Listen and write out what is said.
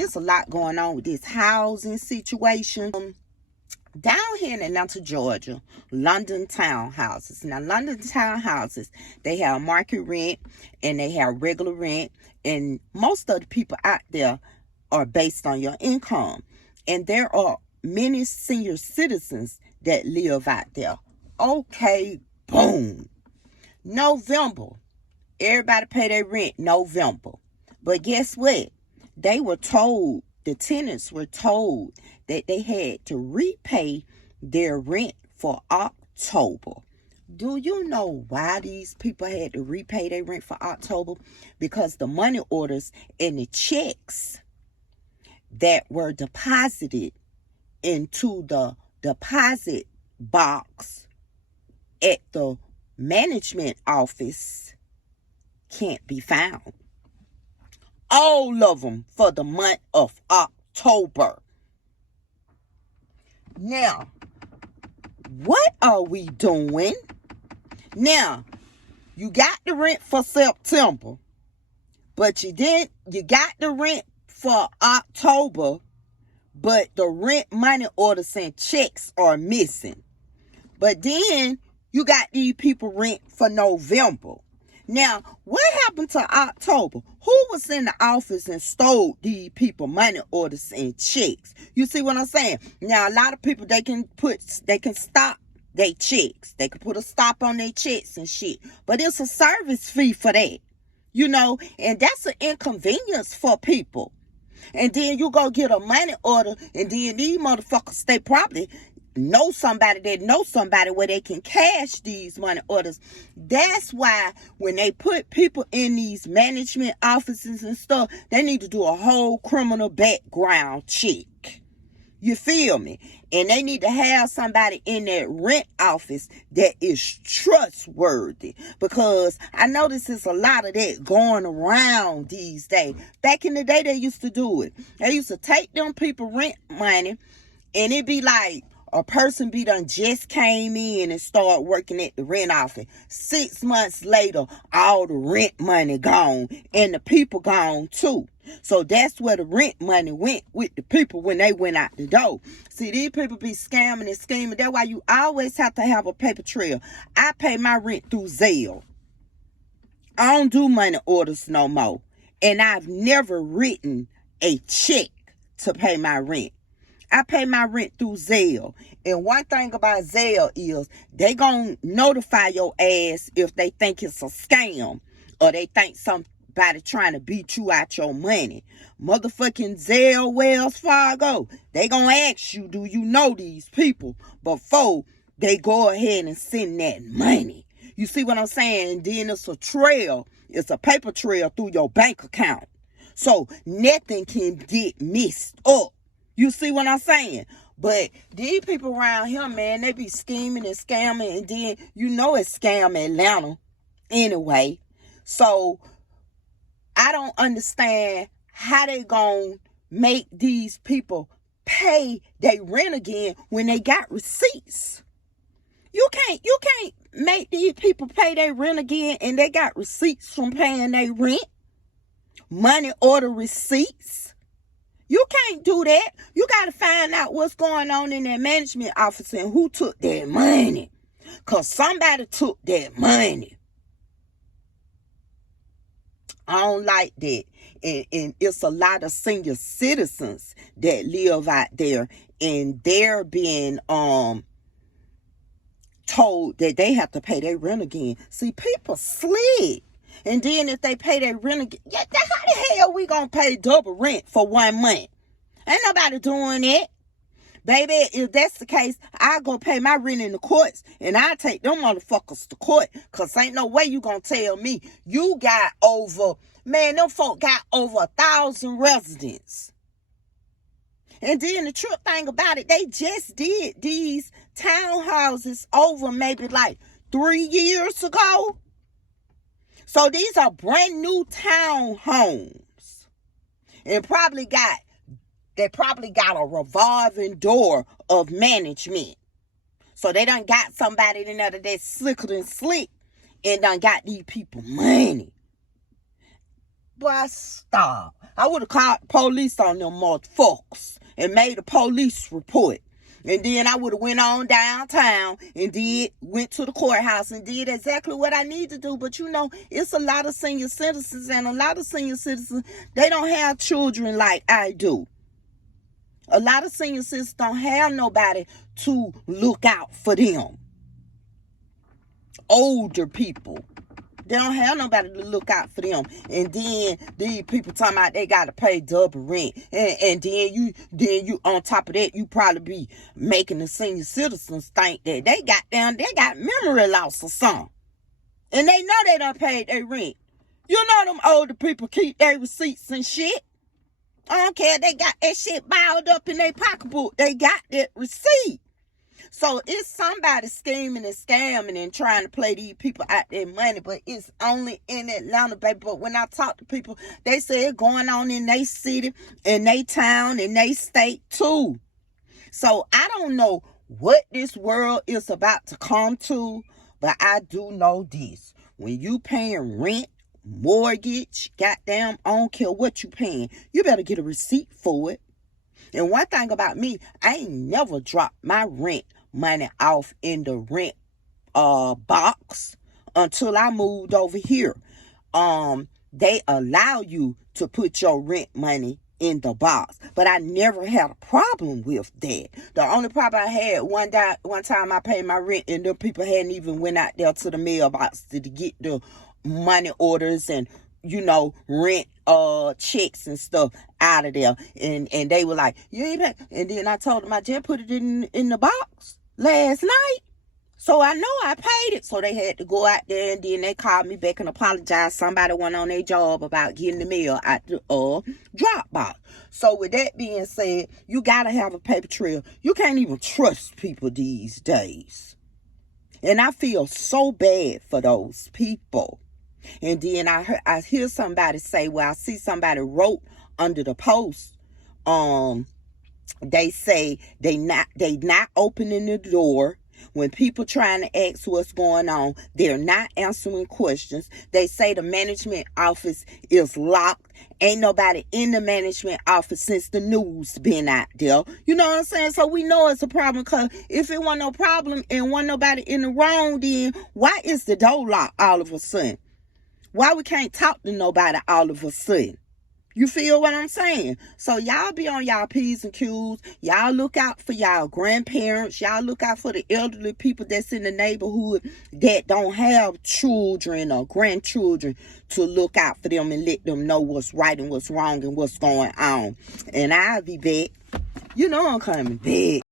it's a lot going on with this housing situation. Down here in Atlanta, Georgia, London townhouses. Now, London townhouses, they have market rent and they have regular rent. And most of the people out there are based on your income. And there are many senior citizens that live out there. Okay, boom. November. Everybody pay their rent November. But guess what? The tenants were told that they had to repay their rent for October. Do you know why these people had to repay their rent for October? Because the money orders and the checks that were deposited into the deposit box at the management office can't be found. All of them for the month of October. Now, what are we doing? Now, you got the rent for September, but you got the rent for October, but the rent money orders and checks are missing. But then you got these people rent for November. Now, what happened to October? Who was in the office and stole these people money orders and checks? You see what I'm saying? Now, a lot of people, they can stop their checks. They can put a stop on their checks and shit. But it's a service fee for that. You know, and that's an inconvenience for people. And then you go get a money order, and then these motherfuckers, they probably know somebody where they can cash these money orders. That's why when they put people in these management offices and stuff, they need to do a whole criminal background check. You feel me? And they need to have somebody in that rent office that is trustworthy. Because I notice there's a lot of that going around these days. Back in the day, they used to do it. They used to take them people rent money, and it be like, a person done just came in and started working at the rent office. 6 months later, all the rent money gone and the people gone too. So that's where the rent money went with the people when they went out the door. See, these people be scamming and scheming. That's why you always have to have a paper trail. I pay my rent through Zelle. I don't do money orders no more. And I've never written a check to pay my rent. I pay my rent through Zelle. And one thing about Zelle is they gonna notify your ass if they think it's a scam or they think somebody trying to beat you out your money. Motherfucking Zelle, Wells Fargo, they gonna ask you, do you know these people, before they go ahead and send that money. You see what I'm saying? And then it's a trail. It's a paper trail through your bank account. So nothing can get messed up. You see what I'm saying? But these people around here, man, they be scheming and scamming. And then, you know, it's scam Atlanta anyway. So I don't understand how they gonna make these people pay their rent again when they got receipts. You can't make these people pay their rent again and they got receipts from paying their rent. Money order receipts. You can't do that. You got to find out what's going on in that management office and who took that money. Because somebody took that money. I don't like that. And it's a lot of senior citizens that live out there. And they're being told that they have to pay their rent again. See, people slick. And then if they pay their rent again, how the hell we gonna pay double rent for 1 month? Ain't nobody doing that. Baby, if that's the case, I go pay my rent in the courts and I take them motherfuckers to court. Cause ain't no way you gonna tell me you got over, man, them folk got over 1,000 residents. And then the true thing about it, they just did these townhouses over maybe like 3 years ago. So these are brand new townhomes. And they probably got a revolving door of management. So they done got somebody in there that's slicker than slick and done got these people money. Boy, stop. I would have called the police on them motherfuckers and made a police report. And then I would have went on downtown and went to the courthouse and did exactly what I need to do. But you know, it's a lot of senior citizens, and a lot of senior citizens, they don't have children like I do. A lot of senior citizens don't have nobody to look out for them. Older people, they don't have nobody to look out for them. And then these people talking about they got to pay double rent. And then you on top of that, you probably be making the senior citizens think that they got memory loss or something. And they know they done paid their rent. You know them older people keep their receipts and shit. I don't care. They got that shit balled up in their pocketbook. They got that receipt. So it's somebody scheming and scamming and trying to play these people out their money, but it's only in Atlanta, baby. But when I talk to people, they say it's going on in their city, in their town, in their state too. So I don't know what this world is about to come to, but I do know this. When you paying rent, mortgage, goddamn, I don't care what you paying, you better get a receipt for it. And one thing about me, I ain't never dropped my rent money off in the rent box until I moved over here. They allow you to put your rent money in the box, but I never had a problem with that. The only problem I had one time I paid my rent and the people hadn't even went out there to the mailbox to get the money orders and rent checks and stuff out of there, and they were like, you ain't pay. And then I told them I just put it in the box last night, so I know I paid it. So they had to go out there, and then they called me back and apologized. Somebody went on their job about getting the mail out the drop box. So with that being said, you gotta have a paper trail. You can't even trust people these days, and I feel so bad for those people. And then I hear somebody say, well, I see somebody wrote under the post, they say they not opening the door. When people trying to ask what's going on, they're not answering questions. They say the management office is locked. Ain't nobody in the management office since the news been out there. You know what I'm saying? So we know it's a problem, because if it wasn't no problem and wasn't nobody in the wrong, then why is the door locked all of a sudden? Why we can't talk to nobody all of a sudden? You feel what I'm saying? So y'all be on y'all P's and Q's. Y'all look out for y'all grandparents. Y'all look out for the elderly people that's in the neighborhood that don't have children or grandchildren to look out for them and let them know what's right and what's wrong and what's going on. And I'll be back. You know I'm coming back.